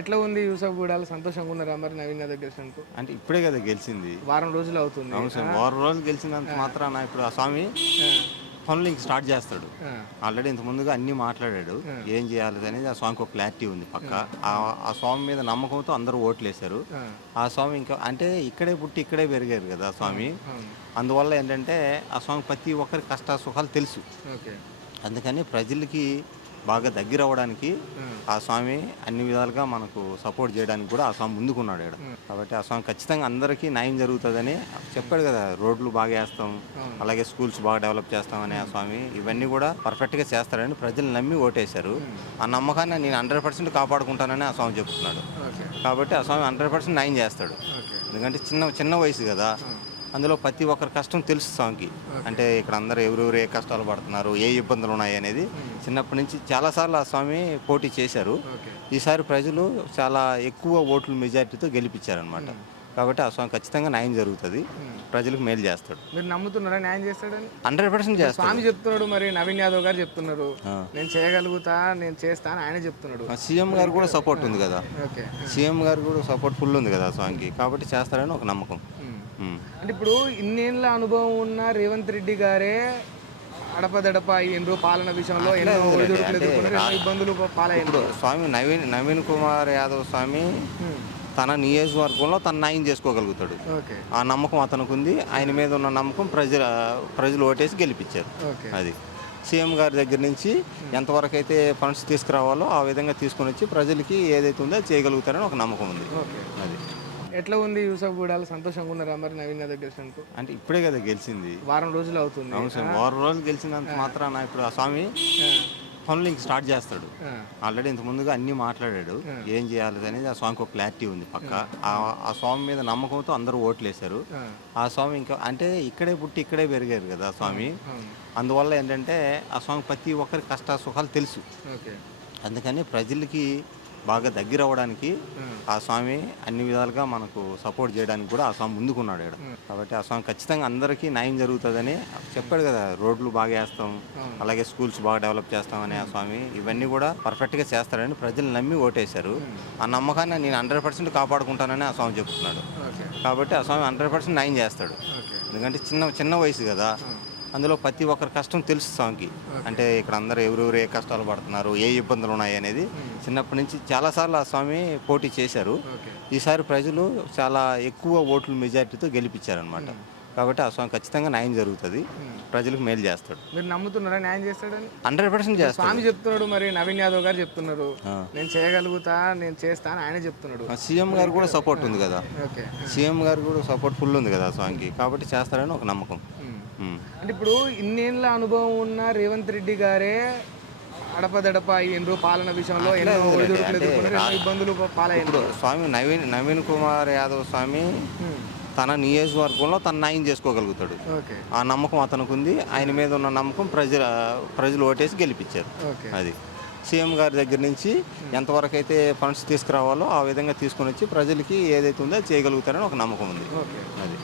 ఎట్లా ఉంది యూసఫ్ గూడాల సంతోషంగా ఉన్నారా మరి నవీన్ యాదవ్ గెలిచినందుకు? అంటే ఇప్పుడే కదా గెలిచింది. వారం రోజులు అవుతుంది. అవును సార్. వారం రోజులు గెలిచినంత మాత్రాన ఇప్పుడు ఆ స్వామి పనులు ఇంక స్టార్ట్ చేస్తాడు. ఆల్రెడీ ఇంత ముందుగా అన్నీ మాట్లాడాడు. ఏం చేయాలి అనేది ఆ స్వామికి ఒక క్లారిటీ ఉంది పక్క. ఆ స్వామి మీద నమ్మకంతో అందరూ ఓట్లేశారు. ఆ స్వామి ఇంకా అంటే ఇక్కడే పుట్టి ఇక్కడే పెరిగారు కదా ఆ స్వామి. అందువల్ల ఏంటంటే ఆ స్వామి ప్రతి ఒక్కరి కష్ట సుఖాలు తెలుసు. అందుకని ప్రజలకి బాగా దగ్గర అవ్వడానికి ఆ స్వామి అన్ని విధాలుగా మనకు సపోర్ట్ చేయడానికి కూడా ఆ స్వామి ముందుకున్నాడు ఇక్కడ. కాబట్టి ఆ స్వామి ఖచ్చితంగా అందరికీ న్యాయం జరుగుతుందని చెప్పాడు కదా. రోడ్లు బాగా వేస్తాం, అలాగే స్కూల్స్ బాగా డెవలప్ చేస్తామని ఆ స్వామి ఇవన్నీ కూడా పర్ఫెక్ట్గా చేస్తారని ప్రజలు నమ్మి ఓటేశారు. ఆ నమ్మకాన్ని నేను 100% కాపాడుకుంటానని ఆ స్వామి చెప్తున్నాడు. కాబట్టి ఆ స్వామి 100% న్యాయం చేస్తాడు. ఎందుకంటే చిన్న వయసు కదా, అందులో ప్రతి ఒక్కరి కష్టం తెలుసు స్వామికి. అంటే ఇక్కడ అందరూ ఎవరెవరు ఏ కష్టాలు పడుతున్నారు, ఏ ఇబ్బందులు ఉన్నాయి అనేది చిన్నప్పటి నుంచి చాలాసార్లు ఆ స్వామి పోటీ చేశారు. ఈసారి ప్రజలు చాలా ఎక్కువ ఓట్ల మెజారిటీతో గెలిపించారనమాట. కాబట్టి ఆ స్వామి ఖచ్చితంగా న్యాయం జరుగుతుంది, ప్రజలకు మేలు చేస్తాడు. మీరు నమ్ముతున్నారా న్యాయం చేస్తాడని? 100% చేస్తాడు. స్వామి చెప్తున్నాడు, మరి నవీన్ యాదవ్ గారు చెప్తున్నారు నేను చేయగలుగుతా, నేను చేస్తా అని ఆయన చెప్తున్నాడు. సీఎం గారు కూడా సపోర్ట్ ఉంది కదా. సీఎం గారు కూడా సపోర్ట్ ఫుల్ ఉంది కదా స్వామికి. కాబట్టి చేస్తారని ఒక నమ్మకం. అంటే ఇప్పుడు ఇన్నేళ్ళ అనుభవం ఉన్న రేవంత్ రెడ్డి గారే అడపదడప ఎన్నో పాలన విషయంలో ఎన్నో ఇబ్బందులు పాలయ్యారు. స్వామి నవీన్ కుమార్ యాదవ్ స్వామి తన నియోజకవర్గంలో తన న్యాయం చేసుకోగలుగుతాడు. ఆ నమ్మకం అతనికి ఉంది. ఆయన మీద ఉన్న నమ్మకం ప్రజలు ఓటేసి గెలిపించారు. అది సీఎం గారి దగ్గర నుంచి ఎంతవరకు అయితే ఫండ్స్ తీసుకురావాలో ఆ విధంగా తీసుకొని వచ్చి ప్రజలకి ఏదైతే ఉందో చేయగలుగుతారని ఒక నమ్మకం ఉంది. అది ఎట్లా ఉంది యూసఫ్ గూడాల సంతోషంగా ఉన్నారా మరి నవీన్ యాదవ్ గెలిచినందుకు? అంటే ఇప్పుడే కదా గెలిచింది. వారం రోజులు అవుతుంది. అవును సార్. వారం రోజులు గెలిచినంత మాత్రాన ఇప్పుడు ఆ స్వామి పనులు ఇంక స్టార్ట్ చేస్తాడు. ఆల్రెడీ ఇంత ముందుగా అన్నీ మాట్లాడాడు. ఏం చేయాలి అనేది ఆ స్వామికి ఒక క్లారిటీ ఉంది పక్క. ఆ స్వామి మీద నమ్మకంతో అందరూ ఓట్లేశారు. ఆ స్వామి ఇంకా అంటే ఇక్కడే పుట్టి ఇక్కడే పెరిగారు కదా ఆ స్వామి. అందువల్ల ఏంటంటే ఆ స్వామి ప్రతి ఒక్కరి కష్ట సుఖాలు తెలుసు. అందుకని ప్రజలకి బాగా దగ్గర అవ్వడానికి ఆ స్వామి అన్ని విధాలుగా మనకు సపోర్ట్ చేయడానికి కూడా ఆ స్వామి ముందుకున్నాడు ఇక్కడ. కాబట్టి ఆ స్వామి ఖచ్చితంగా అందరికీ న్యాయం జరుగుతుందని చెప్పాడు కదా. రోడ్లు బాగా వేస్తాం, అలాగే స్కూల్స్ బాగా డెవలప్ చేస్తామని ఆ స్వామి ఇవన్నీ కూడా పర్ఫెక్ట్గా చేస్తారని ప్రజలు నమ్మి ఓటేశారు. ఆ నమ్మకాన్ని నేను 100% కాపాడుకుంటానని ఆ స్వామి చెప్తున్నాడు. కాబట్టి ఆ స్వామి 100% న్యాయం చేస్తాడు. ఎందుకంటే చిన్న వయసు కదా, అందులో ప్రతి ఒక్కరి కష్టం తెలుసు స్వామికి. అంటే ఇక్కడ అందరూ ఎవరెవరు ఏ కష్టాలు పడుతున్నారు, ఏ ఇబ్బందులు ఉన్నాయి అనేది చిన్నప్పటి నుంచి చాలాసార్లు ఆ స్వామి పోటీ చేశారు. ఈసారి ప్రజలు చాలా ఎక్కువ ఓట్ల మెజారిటీతో గెలిపించారనమాట. కాబట్టి ఆ స్వామి ఖచ్చితంగా న్యాయం జరుగుతుంది, ప్రజలకు మేలు చేస్తాడు. మీరు నమ్ముతున్నారా న్యాయం చేస్తాడని? 100% చేస్తాడు. స్వామి చెప్తున్నాడు, మరి నవీన్ యాదవ్ గారు చెప్తున్నారు నేను చేయగలుగుతా, నేను చేస్తా అని ఆయన చెప్తున్నాడు. సీఎం గారు కూడా సపోర్ట్ ఉంది కదా. సీఎం గారు కూడా సపోర్ట్ ఫుల్ ఉంది కదా స్వామికి. కాబట్టి చేస్తారని ఒక నమ్మకం. అంటే ఇప్పుడు ఇన్నేళ్ళ అనుభవం ఉన్న రేవంత్ రెడ్డి గారే అడపదడప ఎన్నో పాలన విషయంలో ఎన్నో ఇబ్బందులు పాలయ్యారు. స్వామి నవీన్ కుమార్ యాదవ్ స్వామి తన నియోజకవర్గంలో తన న్యాయం చేసుకోగలుగుతాడు. ఆ నమ్మకం అతనికి ఉంది. ఆయన మీద ఉన్న నమ్మకం ప్రజలు ఓటేసి గెలిపించారు. అది సీఎం గారి దగ్గర నుంచి ఎంతవరకు అయితే ఫండ్స్ తీసుకురావాలో ఆ విధంగా తీసుకొని వచ్చి ప్రజలకి ఏదైతే ఉందో చేయగలుగుతారని ఒక నమ్మకం ఉంది. అది